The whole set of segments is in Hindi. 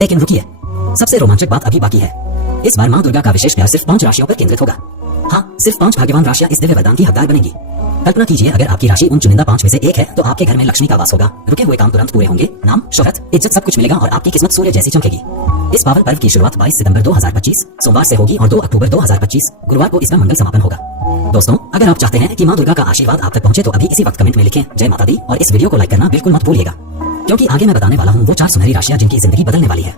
लेकिन रुकिए, सबसे रोमांचक बात अभी बाकी है। इस बार माँ दुर्गा का विशेष प्यार सिर्फ 5 राशियों पर केंद्रित होगा। हाँ, सिर्फ 5 भाग्यवान राशियां इस दिव्य वरदान की हकदार बनेंगी। कल्पना कीजिए, अगर आपकी राशि उन चुनिंदा 5 में से एक है तो आपके घर में लक्ष्मी का वास होगा, रुके हुए काम तुरंत पूरे होंगे, नाम, शोहरत, इज्जत सब कुछ मिलेगा और आपकी किस्मत सूर्य जैसी चमकेगी। इस पावन पर्व की शुरुआत 22 सितंबर 2025 सोमवार से होगी और 2 अक्टूबर 2025 गुरुवार को इसका मंगल समापन होगा। दोस्तों, अगर आप चाहते हैं कि माँ दुर्गा का आशीर्वाद आप तक पहुंचे तो अभी इसी वक्त कमेंट में लिखें जय माता दी और इस वीडियो को लाइक करना बिल्कुल मत भूलिएगा, क्योंकि आगे मैं बताने वाला हूँ वो 4 सुनहरी राशियां जिनकी जिंदगी बदलने वाली है।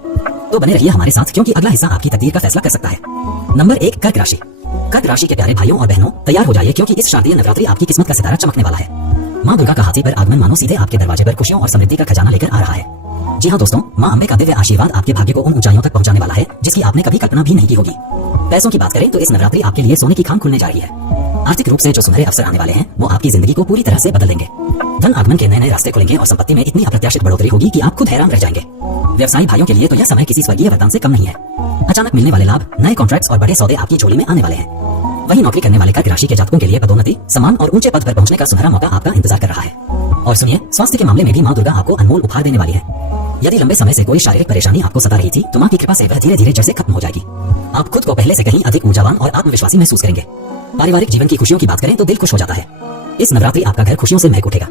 तो बने रहिए हमारे साथ, क्योंकि अगला हिस्सा आपकी तकदीर का फैसला कर सकता है। नंबर 1, कर्क राशि। कर्क राशि के प्यारे भाइयों और बहनों, तैयार हो जाइए, क्योंकि इस शारदीय नवरात्रि आपकी किस्मत का सितारा चमकने वाला है। माँ दुर्गा का हाथी पर आगमन मानो सीधे आपके दरवाजे पर खुशियों और समृद्धि का खजाना लेकर आ रहा है। जी हाँ दोस्तों, माँ अम्बे का दिव्य आशीर्वाद आपके भाग्य को उन ऊंचाइयों तक पहुंचाने वाला है जिसकी आपने कभी कल्पना भी नहीं की होगी। पैसों की बात करें तो इस नवरात्रि आपके लिए सोने की खान खुलने जा रही है। आर्थिक रूप से जो सुनहरे अवसर आने वाले हैं वो आपकी जिंदगी को पूरी तरह से बदल देंगे। धन आगमन के नए नए रास्ते खुलेंगे और संपत्ति में इतनी अप्रत्याशित बढ़ोतरी होगी कि आप खुद हैरान रह जाएंगे। व्यवसायी भाइयों के लिए तो यह समय किसी स्वर्गीय वरदान से कम नहीं है। अचानक मिलने वाले लाभ, नए कॉन्ट्रैक्ट्स और बड़े सौदे आपकी झोली में आने वाले हैं। वहीं नौकरी करने वाले कर्क राशि के जातकों के लिए पदोन्नति, सम्मान और ऊंचे पद पर पहुंचने का सुनहरा मौका आपका इंतजार कर रहा है। और सुनिए, स्वास्थ्य के मामले में भी माँ दुर्गा आपको अनमोल उपहार देने वाली है। यदि लंबे समय से कोई शारीरिक परेशानी आपको सता रही थी तो माँ की कृपा से वह धीरे धीरे जड़ से खत्म हो जाएगी। आप खुद को पहले से कहीं अधिक ऊर्जावान और आत्मविश्वासी महसूस करेंगे। पारिवारिक जीवन की खुशियों की बात करें तो दिल खुश हो जाता है। इस नवरात्रि आपका घर खुशियों से महक उठेगा।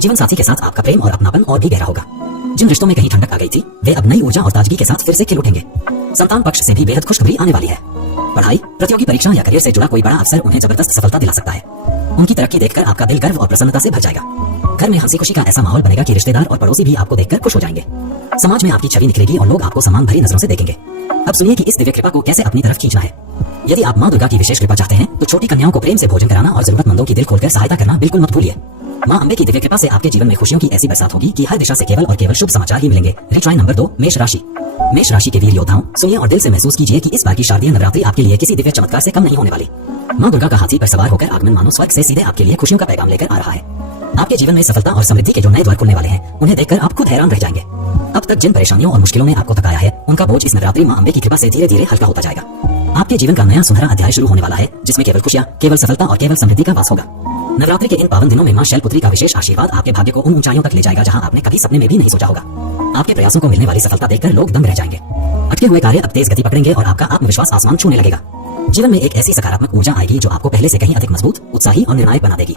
जीवन साथी के साथ आपका प्रेम और अपनापन और भी गहरा होगा। जिन रिश्तों में कहीं ठंडक आ गई थी वे अब नई ऊर्जा और ताजगी के साथ फिर से खिल उठेंगे। संतान पक्ष से भी बेहद खुशखबरी आने वाली है। पढ़ाई, प्रतियोगी परीक्षा या करियर से जुड़ा कोई बड़ा अवसर उन्हें जबरदस्त सफलता दिला सकता है। उनकी तरक्की देखकर आपका दिल गर्व और प्रसन्नता से भर जाएगा। घर में हंसी खुशी का ऐसा माहौल बनेगा कि रिश्तेदार और पड़ोसी भी आपको देखकर खुश हो जाएंगे। समाज में आपकी छवि निखरेगी और लोग आपको सम्मान भरी नजरों से देखेंगे। अब सुनिए कि इस दिव्य कृपा को कैसे अपनी तरफ खींचना है। यदि आप माँ दुर्गा की विशेष कृपा चाहते हैं तो छोटी कन्याओं को प्रेम से भोजन कराना और जरूरतमंदों की दिल खोलकर सहायता करना बिल्कुल मत भूलिए। माँ अम्बे की दिव्य कृपा से आपके जीवन में खुशियों की ऐसी बरसात होगी कि हर दिशा से केवल और केवल शुभ समाचार ही मिलेंगे। रिट्राई नंबर 2, मेष राशि। मेष राशि के वीर योद्धाओं, सुनिए और दिल से महसूस कीजिए कि इस बार की शारदीय नवरात्रि आपके लिए किसी दिव्य चमत्कार से कम नहीं होने वाली। माँ दुर्गा का हाथी पर सवार होकर आगमन मानो स्वर्ग से सीधे आपके लिए खुशियों का पैगाम लेकर आ रहा है। आपके जीवन में सफलता और समृद्धि के जो नए द्वार खुलने वाले हैं उन्हें देखकर आप खुद हैरान रह जाएंगे। अब तक जिन परेशानियों और मुश्किलों ने आपको थकाया है उनका बोझ इस नवरात्रि माँ अम्बे की कृपा से धीरे धीरे हल्का होता जाएगा। आपके जीवन का नया सुनहरा अध्याय शुरू होने वाला है जिसमें केवल खुशियां, केवल सफलता और केवल समृद्धि का वास होगा। नवरात्रि के इन पावन दिनों में माँ शैलपुत्री का विशेष आशीर्वाद आपके भाग्य को उन ऊंचाइयों तक ले जाएगा जहाँ आपने कभी सपने में भी नहीं सोचा होगा। आपके प्रयासों को मिलने वाली सफलता देखकर लोग दंग रह जाएंगे। अटके हुए कार्य अब तेज गति पकड़ेंगे और आपका आत्मविश्वास आसमान छूने लगेगा। जीवन में एक ऐसी सकारात्मक ऊर्जा आएगी जो आपको पहले से कहीं अधिक मजबूत, उत्साही और निर्णायक बना देगी।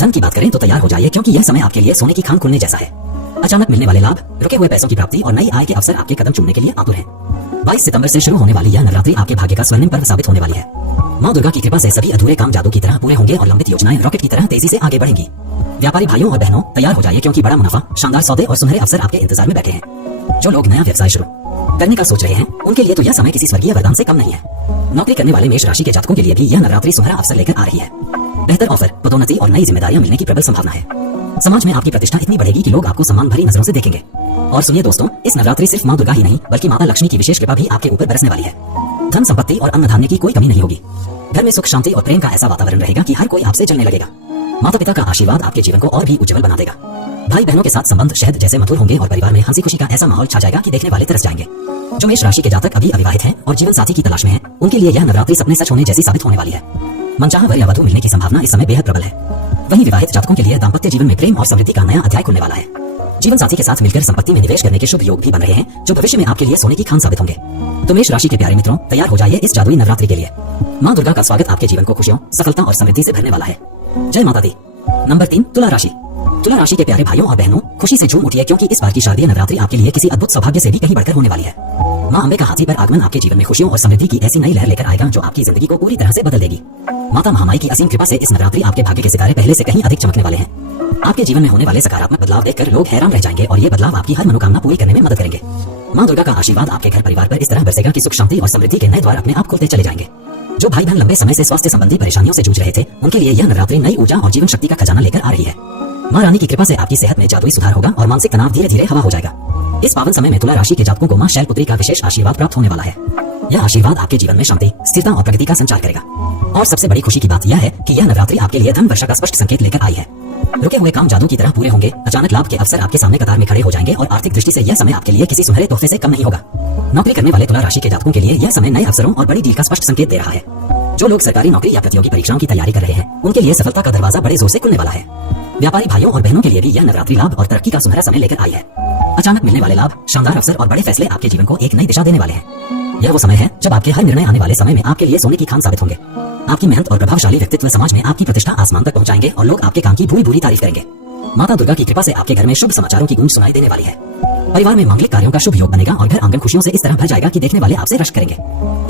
धन की बात करें तो तैयार हो जाइए, क्योंकि यह समय आपके लिए सोने की खान खुलने जैसा है। अचानक मिलने वाले लाभ, रुके हुए पैसों की प्राप्ति और नई आय के अवसर आपके कदम चूमने के लिए आतुर हैं। 22 सितंबर से शुरू होने वाली यह नवरात्रि आपके भाग्य का स्वर्णिम पर्व साबित होने वाली है। माँ दुर्गा की कृपा से सभी अधूरे काम जादू की तरह पूरे होंगे और लंबित योजनाएं रॉकेट की तरह तेजी से आगे बढ़ेंगी। व्यापारी भाइयों और बहनों, तैयार हो जाइए, क्योंकि बड़ा मुनाफा, शानदार सौदे और सुनहरे अवसर आपके इंतजार में बैठे हैं। जो लोग नया व्यवसाय शुरू करने का सोच रहे हैं उनके लिए तो यह समय किसी स्वर्गीय वरदान से कम नहीं है। नौकरी करने वाले मेष राशि के जातकों के लिए भी यह नवरात्रि सुनहरा अवसर लेकर आ रही है। बेहतर ऑफर, पदोन्नति और नई जिम्मेदारियां मिलने की प्रबल संभावना है। समाज में आपकी प्रतिष्ठा इतनी बढ़ेगी कि लोग आपको सम्मान भरी नजरों से देखेंगे। और सुनिए दोस्तों, इस नवरात्रि सिर्फ माँ दुर्गा ही नहीं बल्कि माता लक्ष्मी की विशेष कृपा भी आपके ऊपर बरसने वाली है। धन संपत्ति और अन्न धान्य की कोई कमी नहीं होगी। घर में सुख, शांति और प्रेम का ऐसा वातावरण रहेगा कि हर कोई आपसे जलने लगेगा। माता पिता का आशीर्वाद आपके जीवन को और भी उज्जवल बना देगा। भाई बहनों के साथ संबंध शहद जैसे मधुर होंगे और परिवार में हंसी खुशी का ऐसा माहौल छा जाएगा कि देखने वाले तरस जाएंगे। जो मेष राशि के जातक अभी अविवाहित हैं और जीवन साथी की तलाश में हैं, उनके लिए यह नवरात्रि सपने सच होने जैसी साबित होने वाली है। मनचाहा वर या वधू मिलने की संभावना इस समय बेहद प्रबल है। वहीं विवाहित जातकों के लिए दाम्पत्य जीवन में प्रेम और समृद्धि का नया अध्याय खुलने वाला है। जीवन साथी के साथ मिलकर संपत्ति में निवेश करने के शुभ योग भी बन रहे हैं जो भविष्य में आपके लिए सोने की खान साबित होंगे। तो मेष राशि के प्यारे मित्रों, तैयार हो जाइए इस जादुई नवरात्रि के लिए। माँ दुर्गा का स्वागत आपके जीवन को खुशियों, सफलता और समृद्धि से भरने वाला है। जय माता दी। नंबर 3, तुला राशि। तुला राशि के प्यारे भाइयों और बहनों, खुशी से झूम उठिए, क्योंकि इस बार की शारदीय नवरात्रि आपके लिए किसी अद्भुत सौभाग्य से भी कहीं बढ़कर होने वाली है। माँ अम्बे का हाथी पर आगमन आपके जीवन में खुशियों और समृद्धि की ऐसी नई लहर लेकर आएगा जो आपकी जिंदगी को पूरी तरह से बदल देगी। माता महामाई की असीम कृपा से इस नवरात्रि आपके भाग्य के सितारे पहले से कहीं अधिक चमकने वाले हैं। आपके जीवन में होने वाले सकारात्मक बदलाव देखकर लोग हैरान रह जाएंगे और ये बदलाव आपकी हर मनोकामना पूरी करने में मदद करेंगे। माँ दुर्गा का आशीर्वाद आपके घर परिवार पर इस तरह बरसेगा कि सुख, शांति और समृद्धि के नए द्वार अपने आप खुलते चले जाएंगे। जो भाई बहन लंबे समय से स्वास्थ्य संबंधी परेशानियों से जूझ रहे थे उनके लिए यह नवरात्रि नई ऊर्जा और जीवन शक्ति का खजाना लेकर आ रही है। माँ रानी की कृपा से आपकी सेहत में जादुई सुधार होगा और मानसिक तनाव धीरे धीरे हवा हो जाएगा। इस पावन समय में तुला राशि के जातकों को माँ शैलपुत्री का विशेष आशीर्वाद प्राप्त होने वाला है। यह आशीर्वाद आपके जीवन में शांति, स्थिरता और प्रगति का संचार करेगा। और सबसे बड़ी खुशी की बात यह है कि यह नवरात्रि आपके लिए धन वर्षा का स्पष्ट संकेत लेकर आई है। रुके हुए काम जादू की तरह पूरे होंगे, अचानक लाभ के अवसर आपके सामने कतार में खड़े हो जाएंगे और आर्थिक दृष्टि से यह समय आपके लिए किसी सुनहरे तोहफे से कम नहीं होगा। नौकरी करने वाले तुला राशि के जातकों के लिए यह समय नए अवसरों और बड़ी डील का स्पष्ट संकेत दे रहा है। जो लोग सरकारी नौकरी या प्रतियोगी परीक्षाओं की तैयारी कर रहे हैं उनके लिए सफलता का दरवाजा बड़े जोर से खुलने वाला है। व्यापारी भाइयों और बहनों के लिए भी यह नवरात्रि लाभ और तरक्की का सुनहरा समय लेकर आई है। अचानक मिलने वाले लाभ, शानदार अवसर और बड़े फैसले आपके जीवन को एक नई दिशा देने वाले हैं। यह वो समय है जब आपके हर निर्णय आने वाले समय में आपके लिए सोने की खान साबित होंगे। आपकी मेहनत और प्रभावशाली व्यक्तित्व समाज में आपकी प्रतिष्ठा आसमान तक पहुंचाएंगे और लोग आपके काम की भूरी भूरी तारीफ करेंगे। माता दुर्गा की कृपा से आपके घर में शुभ समाचारों की गूंज सुनाई देने वाली है। परिवार में मांगलिक कार्यों का शुभ योग बनेगा और घर आंगन खुशियों से इस तरह भर जाएगा कि देखने वाले आपसे रश्क करेंगे।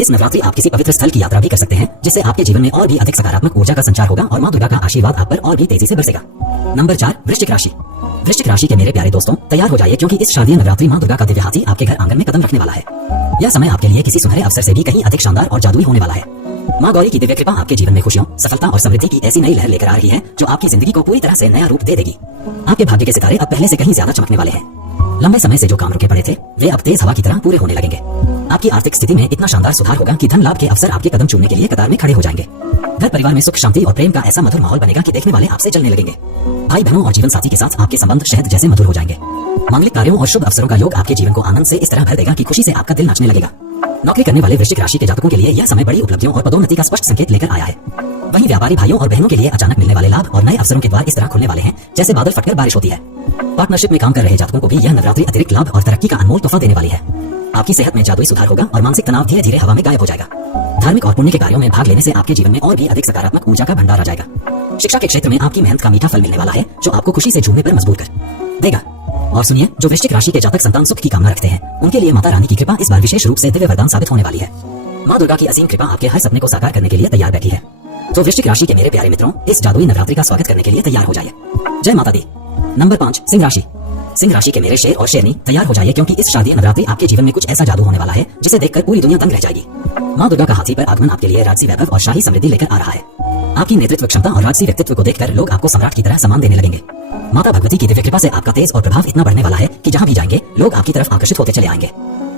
इस नवरात्रि आप किसी पवित्र स्थल की यात्रा भी कर सकते हैं, जिससे आपके जीवन में और भी अधिक सकारात्मक ऊर्जा का संचार होगा और मां दुर्गा का आशीर्वाद आप पर और भी तेजी से बरसेगा। नंबर 4, वृश्चिक राशि। वृश्चिक राशि के मेरे प्यारे दोस्तों, तैयार हो जाइए क्योंकि इस शारदीय नवरात्रि मां दुर्गा का दिव्य हाथी आपके घर आंगन में कदम रखने वाला है। यह समय आपके लिए किसी सुनहरे अवसर से भी कहीं अधिक शानदार और जादुई होने वाला है। मां गौरी की दिव्य कृपा आपके जीवन में खुशियों, सफलता और समृद्धि की ऐसी नई लहर लेकर आ रही है जो आपकी जिंदगी को पूरी तरह से नया रूप दे देगी। आपके भाग्य के सितारे अब पहले से कहीं ज्यादा चमकने वाले हैं। लंबे समय से जो काम रुके पड़े थे वे अब तेज हवा की तरह पूरे होने लगेंगे। आपकी आर्थिक स्थिति में इतना शानदार सुधार होगा कि धन लाभ के अवसर आपके कदम चूमने के लिए कतार में खड़े हो जाएंगे। घर परिवार में सुख शांति और प्रेम का ऐसा मधुर माहौल बनेगा कि देखने वाले आपसे जलने लगेंगे। भाई बहनों और जीवन साथी के साथ आपके संबंध शहद जैसे मधुर हो जाएंगे। मांगलिक कार्यों और शुभ अवसरों का योग आपके जीवन को आनंद से इस तरह भर देगा कि खुशी से आपका दिल नाचने लगेगा। नौकरी करने वाले वृश्चिक राशि के जातकों के लिए यह समय बड़ी उपलब्धियों और पदोन्नति का स्पष्ट संकेत लेकर आया है। वहीं व्यापारी भाइयों और बहनों के लिए अचानक मिलने वाले लाभ और नए अवसरों के द्वार इस तरह खुलने वाले हैं जैसे बादल फटकर बारिश होती है। पार्टनरशिप में काम कर रहे जातकों को भी यह नवरात्रि अतिरिक्त लाभ और तरक्की का अनमोल तोहफा देने वाली है। आपकी सेहत में जादुई सुधार होगा और मानसिक तनाव धीरे धीरे हवा में गायब हो जाएगा। धार्मिक और पुण्य के कार्यों में भाग लेने से आपके जीवन में और भी अधिक सकारात्मक ऊर्जा का भंडार आ जाएगा। शिक्षा के क्षेत्र में आपकी मेहनत का मीठा फल मिलने वाला है जो आपको खुशी से झूमने पर मजबूर कर देगा। और सुनिए, जो वृश्चिक राशि के जातक संतान सुख की कामना रखते हैं उनके लिए माता रानी की कृपा इस बार विशेष रूप से दिव्य वरदान साबित होने वाली है। मां दुर्गा की असीम कृपा आपके हर सपने को साकार करने के लिए तैयार बैठी है। तो वृश्चिक राशि के मेरे प्यारे मित्रों, इस जादुई नवरात्रि का स्वागत करने के लिए तैयार हो जाइए। जय माता दी। नंबर 5, सिंह राशि। सिंह राशि के मेरे शेर और शेरनी, तैयार हो जाइए क्योंकि इस शारदीय नवरात्रि आपके जीवन में कुछ ऐसा जादू होने वाला है जिसे देखकर पूरी दुनिया दंग रह जाएगी। मां दुर्गा का हाथी पर आगमन आपके लिए राजसी वैभव और शाही समृद्धि लेकर आ रहा है। आपकी नेतृत्व क्षमता और राजसी व्यक्तित्व को देखकर लोग आपको सम्राट की तरह सम्मान देने लगेंगे। माता भगवती की दिव्य कृपा से आपका तेज और प्रभाव इतना बढ़ने वाला है कि जहां भी जाएंगे लोग आपकी तरफ आकर्षित होते चले आएंगे।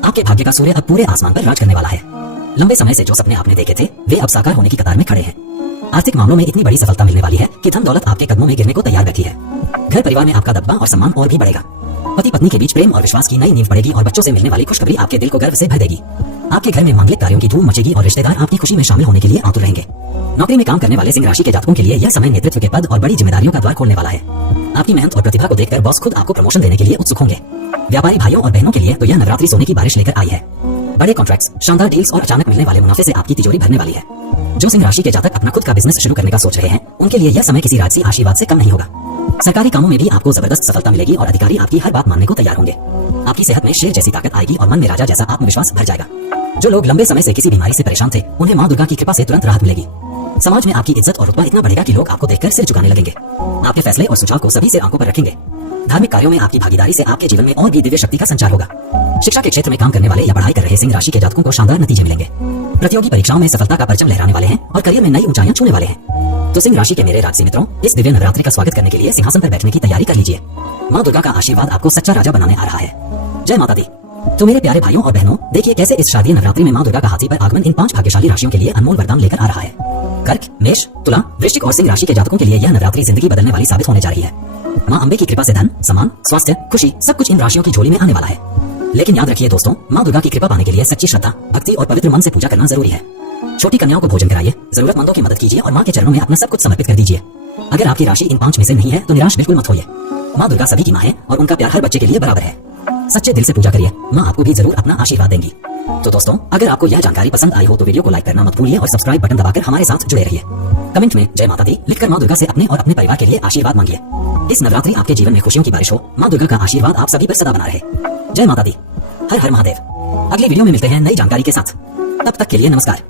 आपके भाग्य का सूर्य अब पूरे आसमान पर राज करने वाला है। लंबे समय से जो सपने आपने देखे थे वे अब साकार होने की कतार में खड़े हैं। आर्थिक मामलों में इतनी बड़ी सफलता मिलने वाली है कि धन दौलत आपके कदमों में गिरने को तैयार बैठी है। घर परिवार में आपका दबदबा और सम्मान और भी बढ़ेगा। पति पत्नी के बीच प्रेम और विश्वास की नई नींव पड़ेगी और बच्चों से मिलने वाली खुशखबरी आपके दिल को गर्व से भर देगी। आपके घर में मांगलिक कार्यों की धूम मचेगी और रिश्तेदार आपकी खुशी में शामिल होने के लिए आतुर रहेंगे। नौकरी में काम करने वाले सिंह राशि के जातकों के लिए यह समय नेतृत्व के पद और बड़ी जिम्मेदारियों का द्वार खोलने वाला है। आपकी मेहनत और प्रतिभा को देखकर बॉस खुद आपको प्रमोशन देने के लिए उत्सुक होंगे। व्यापारी भाइयों और बहनों के लिए तो यह नवरात्रि सोने की बारिश लेकर आई है। बड़े कॉन्ट्रैक्ट्स, शानदार डील्स और अचानक मिलने वाले मुनाफे से आपकी तिजोरी भरने वाली है। जो सिंह राशि के जातक अपना खुद का बिजनेस शुरू करने का सोच रहे हैं उनके लिए यह समय किसी राजसी आशीर्वाद से कम नहीं होगा। सरकारी कामों में भी आपको जबरदस्त सफलता मिलेगी और अधिकारी आपकी हर बात मानने को तैयार होंगे। आपकी सेहत में शेर जैसी ताकत आएगी और मन में राजा जैसा आत्मविश्वास भर जाएगा। जो लोग लंबे समय से किसी बीमारी से परेशान थे उन्हें मां दुर्गा की कृपा से तुरंत राहत मिलेगी। समाज में आपकी इज्जत और रुतबा इतना बढ़ेगा कि लोग आपको देखकर सिर झुकाने लगेंगे। आपके फैसले और सुझाव को सभी से आंखों पर रखेंगे। धार्मिक कार्यों में आपकी भागीदारी से आपके जीवन में और भी दिव्य शक्ति का संचार होगा। शिक्षा के क्षेत्र में काम करने वाले या पढ़ाई कर रहे सिंह राशि के जातकों को शानदार नतीजे मिलेंगे। प्रतियोगी परीक्षाओं में सफलता का परचम लहराने वाले हैं और करियर में नई ऊंचाइयां छूने वाले हैं। तो सिंह राशि के मेरे राजसी मित्रों, इस दिव्य नवरात्रि का स्वागत करने के लिए सिंहासन पर बैठने की तैयारी कर लीजिए। मां दुर्गा का आशीर्वाद आपको सच्चा राजा बनाने आ रहा है। जय माता दी। तो मेरे प्यारे भाइयों और बहनों, देखिए कैसे इस शारदीय नवरात्रि में मां दुर्गा का हाथी पर आगमन इन 5 भाग्यशाली राशियों के लिए अनमोल वरदान लेकर आ रहा है। कर्क, मेष, तुला, वृश्चिक और सिंह राशि के जातकों के लिए यह नवरात्रि जिंदगी बदलने वाली साबित होने जा रही है। मां अम्बे की कृपा से धन, सम्मान, स्वास्थ्य, खुशी सब कुछ इन राशियों की झोली में आने वाला है। लेकिन याद रखिए दोस्तों, मां दुर्गा की कृपा पाने के लिए सच्ची श्रद्धा, भक्ति और पवित्र मन से पूजा करना जरूरी है। छोटी कन्याओं को भोजन कराइए, जरूरतमंदों की मदद कीजिए और मां के चरणों में अपना सब कुछ समर्पित कर दीजिए। अगर आपकी राशि इन 5 में से नहीं है तो निराश बिल्कुल मत होइए। मां दुर्गा सभी की मां है और उनका प्यार हर बच्चे के लिए बराबर है। सच्चे दिल से पूजा करिए, मां आपको भी जरूर अपना आशीर्वाद देंगी। तो दोस्तों, अगर आपको यह जानकारी पसंद आई हो तो वीडियो को लाइक करना मत भूलिए और सब्सक्राइब बटन दबाकर हमारे साथ जुड़े रहिए। कमेंट में जय माता दी लिखकर मां दुर्गा से अपने और अपने परिवार के लिए आशीर्वाद मांगिए। इस नवरात्रि आपके जीवन में खुशियों की बारिश हो। मां दुर्गा का आशीर्वाद आप सभी पर सदा बना रहे। जय माता दी। हर हर महादेव। अगली वीडियो में मिलते हैं नई जानकारी के साथ। तब तक के लिए नमस्कार।